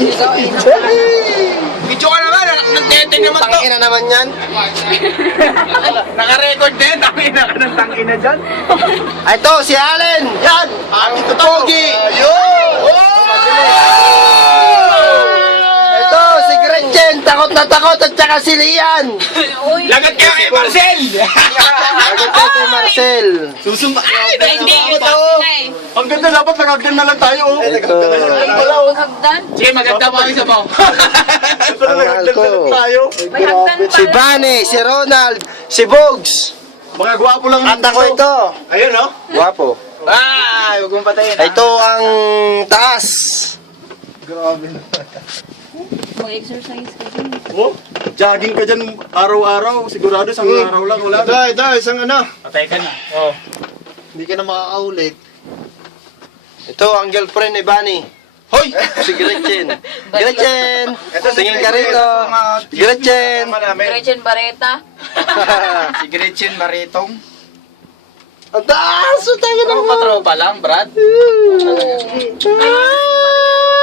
Video ka naman, nag-dating naman to. Tangina naman yan. Naka-record din, tangina ka ng tangina dyan. Ito, si Allen. Yan. Ito Pogi. Ayun! Ito, si Gretchen. Takot na takot at saka si Lian. Lagat kayo kay Marcel! Agad kayo kay Marcel. Susumba! Ay, Hindi, ito! Ang ganda, dapat nag-hagdan na lang tayo. Ito. hagdan. Sige, maganda pa kayo sa mo. Ang mahal ko. May hagdan pa. Si Bani, si Ronald, si Bogs. Mga gwapo lang. At ako ito. Ayun, no? Guwapo. Ay, huwag mong patayin. Ito ang taas. Mag-exercise ka din. Oh, jogging ka dyan araw-araw. Sigurado isang araw lang. Wala. Isang ano. Patay ka na. Oh. Hindi ka na makakaulit. Ito ang girlfriend ni Bani. Hoy! Si Gretchen. Gretchen! Tingin ka rito. Gretchen! Gretchen Barreta. Si Gretchen Maritong. Ang taas! Ang tayo na mo! Tropa lang, Brad.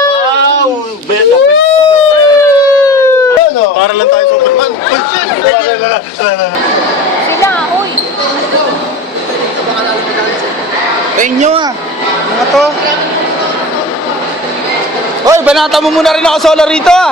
Wow! Beta. Ano? Para lang tayo Superman. Sila, uy. Penyo ah. Mga to. Hoy, banata mo muna rin ako solo rito ah.